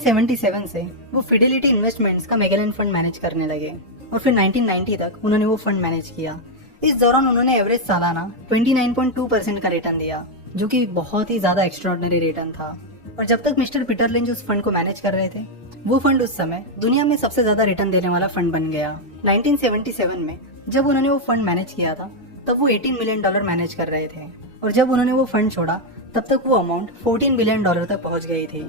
1977 से वो Fidelity investments का मैगेलन फंड मैनेज करने लगे और फिर 1990 तक उन्होंने वो फंड मैनेज किया। इस दौरान उन्होंने एवरेज सालाना 29.2% का रिटर्न दिया, जो कि बहुत ही ज्यादा एक्स्ट्राऑर्डिनरी रिटर्न था। और जब तक मिस्टर पीटर लिंच उस फंड को मैनेज कर रहे थे, वो फंड उस समय दुनिया में सबसे ज्यादा रिटर्न देने वाला फंड बन गया। 1977 में जब उन्होंने वो फंड मैनेज किया था, तब वो $18 मिलियन मैनेज कर रहे थे, और जब उन्होंने वो फंड छोड़ा तब तक वो अमाउंट $14 बिलियन तक पहुंच गई थी।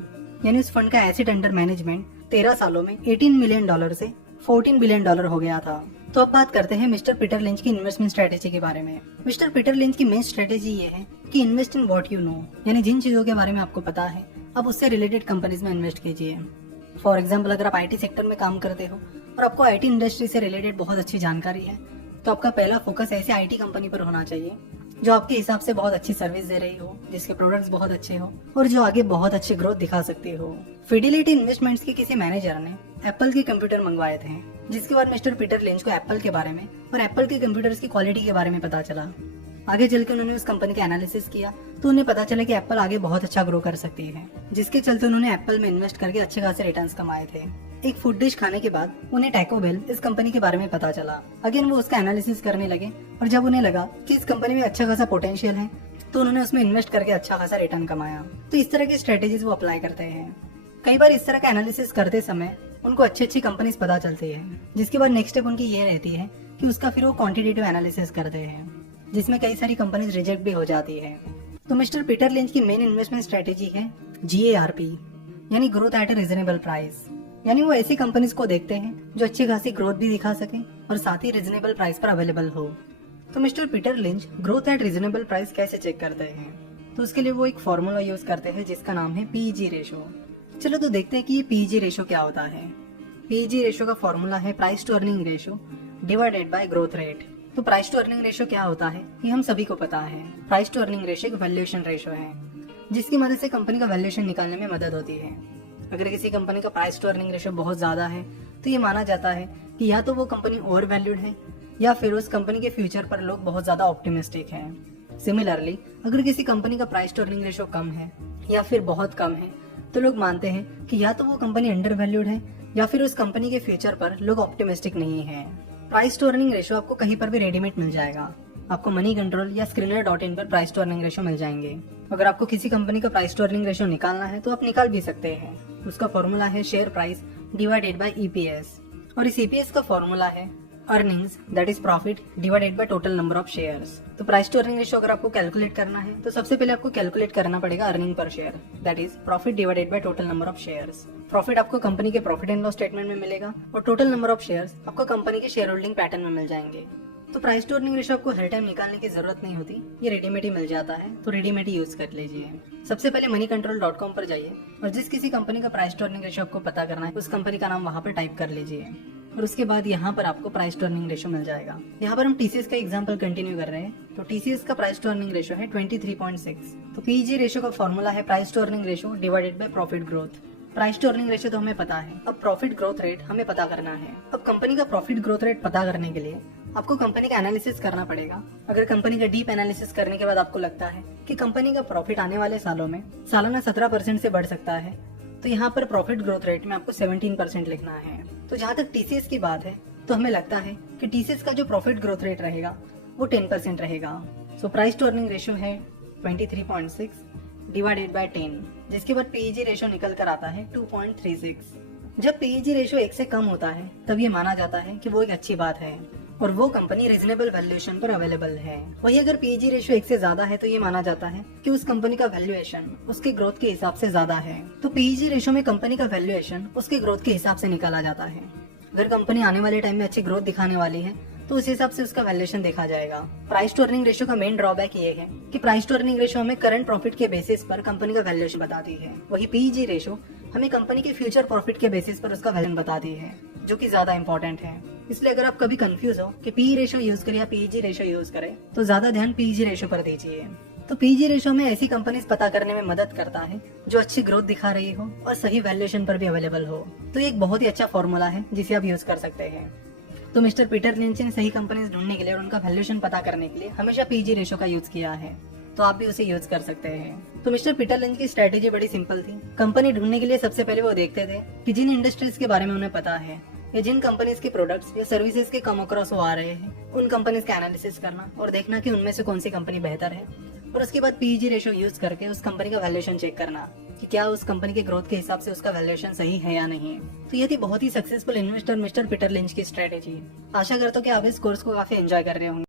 यानी उस फंड का एसेट अंडर मैनेजमेंट 13 सालों में $18 मिलियन से $14 बिलियन हो गया था। तो अब बात करते हैं मिस्टर पीटर लिंच की इन्वेस्टमेंट स्ट्रेटेजी के बारे में। मिस्टर पीटर लिंच की मेन स्ट्रेटेजी ये है कि invest in what you know, यानी जिन चीजों के बारे में आपको पता है अब उससे रिलेटेड कंपनीज में इन्वेस्ट कीजिए। फॉर एग्जाम्पल, अगर आप IT सेक्टर में काम करते हो और आपको IT इंडस्ट्री से रिलेटेड बहुत अच्छी जानकारी है, तो आपका पहला फोकस ऐसे IT कंपनी पर होना चाहिए जो आपके हिसाब से बहुत अच्छी सर्विस दे रही हो, जिसके प्रोडक्ट्स बहुत अच्छे हो और जो आगे बहुत अच्छी ग्रोथ दिखा सकती हो। फिडेलिटी इन्वेस्टमेंट्स के किसी मैनेजर ने एप्पल के कंप्यूटर मंगवाए थे, जिसके बाद मिस्टर पीटर लिंच को एप्पल के बारे में और एप्पल के कंप्यूटर्स की क्वालिटी के बारे में पता चला। आगे चलकर उन्होंने उस कंपनी का एनालिसिस किया तो उन्हें पता चला कि एप्पल आगे बहुत अच्छा ग्रो कर सकती है, जिसके चलते उन्होंने एप्पल में इन्वेस्ट करके अच्छे खासे रिटर्न्स कमाए थे। एक फूड डिश खाने के बाद उन्हें टैको बेल इस कंपनी के बारे में पता चला। अगेन वो उसका एनालिसिस करने लगे और जब उन्हें लगा कि इस कंपनी में अच्छा खासा पोटेंशियल है, तो उन्होंने उसमें इन्वेस्ट करके अच्छा खासा रिटर्न कमाया। तो इस तरह की स्ट्रेटेजीज वो अप्लाई करते हैं। कई बार इस तरह का एनालिसिस करते समय उनको अच्छी अच्छी कंपनीज पता चलती है, जिसके बाद नेक्स्ट स्टेप उनकी ये रहती है कि उसका फिर वो क्वांटिटेटिव एनालिसिस करते हैं, जिसमें कई सारी कंपनीज रिजेक्ट भी हो जाती है। तो मिस्टर पीटर लिंच की मेन इन्वेस्टमेंट स्ट्रेटेजी है GARP, यानी growth at A reasonable price. यानी वो ऐसी कंपनीज को देखते हैं जो अच्छी खासी ग्रोथ भी दिखा सके और साथ ही रीजनेबल प्राइस पर अवेलेबल हो। तो mister Peter lynch growth at reasonable price कैसे चेक करते हैं? तो उसके लिए वो एक फॉर्मूला यूज करते हैं जिसका नाम है PEG रेशो। चलो तो देखते हैं कि ये PEG रेशो क्या होता है। PEG रेशो का फॉर्मूला है price to earning ratio divided by growth rate. तो प्राइस टू अर्निंग रेशो क्या होता है ये हम सभी को पता है। प्राइस टू अर्निंग रेशो एक वैल्यूएशन रेशो है, जिसकी मदद से कंपनी का वैल्यूएशन निकालने में मदद होती है। अगर किसी कंपनी का प्राइस टू अर्निंग रेशो बहुत ज्यादा है, तो ये माना जाता है कि या तो वो कंपनी ओवर वैल्यूड है या फिर उस कंपनी के फ्यूचर पर लोग बहुत ज्यादा ऑप्टिमिस्टिक हैं। सिमिलरली, अगर किसी कंपनी का प्राइस टू अर्निंग रेशो कम है या फिर बहुत कम है, तो लोग मानते हैं कि या तो वो कंपनी अंडर वैल्यूड है या फिर उस कंपनी के फ्यूचर पर लोग ऑप्टिमिस्टिक नहीं है। प्राइस टू अर्निंग रेशो आपको कहीं पर भी रेडीमेड मिल जाएगा। आपको मनी कंट्रोल या Skinner.in पर प्राइस टू अर्निंग रेशो मिल जाएंगे। अगर आपको किसी कंपनी का प्राइस टू अर्निंग रेशो निकालना है तो आप निकाल भी सकते हैं। उसका फॉर्मूला है share price divided by EPS, और इस EPS का फॉर्मूला है earnings that is profit divided by total number of shares. तो प्राइस टू अर्निंग रेशो अगर आपको कैलकुलेट करना है तो सबसे पहले आपको कैलकुलेट करना पड़ेगा earning per share that is profit divided by total number of shares. Profit आपको कंपनी के प्रॉफिट एंड लॉस स्टेटमेंट में मिलेगा और टोटल नंबर ऑफ शेयर्स आपको कंपनी के शेयर होल्डिंग पैटर्न में मिल जाएंगे। तो प्राइस टू अर्निंग रेशो आपको हर टाइम निकालने की जरूरत नहीं होती, ये रेडीमेड ही मिल जाता है, तो रेडीमेड ही यूज कर लीजिए। सबसे पहले moneycontrol.com पर जाइए और जिस किसी कंपनी का प्राइस टू अर्निंग रेशो आपको पता करना है उस कंपनी का नाम वहाँ पर टाइप कर लीजिए और उसके बाद यहाँ पर आपको प्राइस टू अर्निंग रेशो मिल जाएगा। यहाँ पर हम TCS का एग्जांपल कंटिन्यू कर रहे हैं, तो TCS का प्राइस टू अर्निंग रेशो है 23.6। तो PEG रेशो का फॉर्मूला है price to earning ratio divided by profit growth. Price to earning ratio तो हमें पता है, अब प्रॉफिट ग्रोथ रेट हमें पता करना है। अब कंपनी का प्रॉफिट ग्रोथ रेट पता करने के लिए आपको कंपनी का एनालिसिस करना पड़ेगा। अगर कंपनी का डीप एनालिसिस करने के बाद आपको लगता है कि कंपनी का प्रॉफिट आने वाले सालों में सालाना 17% से बढ़ सकता है, तो यहाँ पर प्रॉफिट ग्रोथ रेट में आपको 17% लिखना है। तो जहाँ तक TCS की बात है, तो हमें लगता है कि TCS का जो प्रॉफिट ग्रोथ रेट रहेगा वो 10% रहेगा। So price to earning ratio है 23.6 डिवाइडेड बाय 10, जिसके बाद PEG रेशो निकल कर आता है 2.36। जब PEG रेशो 1 से कम होता है तब ये माना जाता है कि वो एक अच्छी बात है और वो कंपनी रीजनेबल वैल्यूएशन पर अवेलेबल है। वही अगर PEG रेशो 1 से ज्यादा है तो ये माना जाता है कि उस कंपनी का वैल्यूएशन उसके ग्रोथ के हिसाब से ज्यादा है। तो PEG रेशो में कंपनी का वैल्यूएशन उसके ग्रोथ के हिसाब से निकाला जाता है। अगर कंपनी आने वाले टाइम में अच्छी ग्रोथ दिखाने वाली है तो उस हिसाब से उसका वैल्यूएशन देखा जाएगा। प्राइस टू अर्निंग रेशो का मेन ड्रॉबैक ये है कि प्राइस टू अर्निंग रेशो हमें करंट प्रॉफिट के बेसिस पर कंपनी का वैल्यूएशन बताती है। वही PEG रेशो हमें कंपनी के फ्यूचर प्रॉफिट के बेसिस पर उसका वैल्यूएशन बताती है, जो कि ज्यादा इंपॉर्टेंट है। इसलिए अगर आप कभी कंफ्यूज हो कि PE रेशो यूज करें या PEG रेशो यूज करें, तो ज्यादा ध्यान PEG रेशो पर दीजिए। तो PEG रेशो में ऐसी कंपनीज पता करने में मदद करता है जो अच्छी ग्रोथ दिखा रही हो और सही वैल्यूएशन पर भी अवेलेबल हो। तो ये एक बहुत ही अच्छा फॉर्मूला है जिसे आप यूज कर सकते हैं। तो मिस्टर पीटर लिंच ने सही कंपनीज ढूंढने के लिए और उनका वैल्यूएशन पता करने के लिए हमेशा PEG रेशो का यूज किया है। तो आप भी उसे यूज कर सकते हैं। तो मिस्टर पीटर लिंच की स्ट्रेटेजी बड़ी सिंपल थी। कंपनी ढूंढने के लिए सबसे पहले वो देखते थे कि जिन इंडस्ट्रीज के बारे में उन्हें पता है या जिन कंपनीज के प्रोडक्ट्स या सर्विसेज के कम अक्रॉस वो आ रहे हैं, उन कंपनीज का एनालिसिस करना और देखना कि उनमें से कौन सी कंपनी बेहतर है, और उसके बाद पीईजी रेशो यूज करके उस कंपनी का वैल्यूएशन चेक करना कि क्या उस कंपनी के ग्रोथ के हिसाब से उसका वैल्यूएशन सही है या नहीं। तो ये थी बहुत ही successful investor mister Peter Lynch की स्ट्रेटेजी। आशा करता हूँ कि आप इस कोर्स को काफी एंजॉय कर रहे होंगे।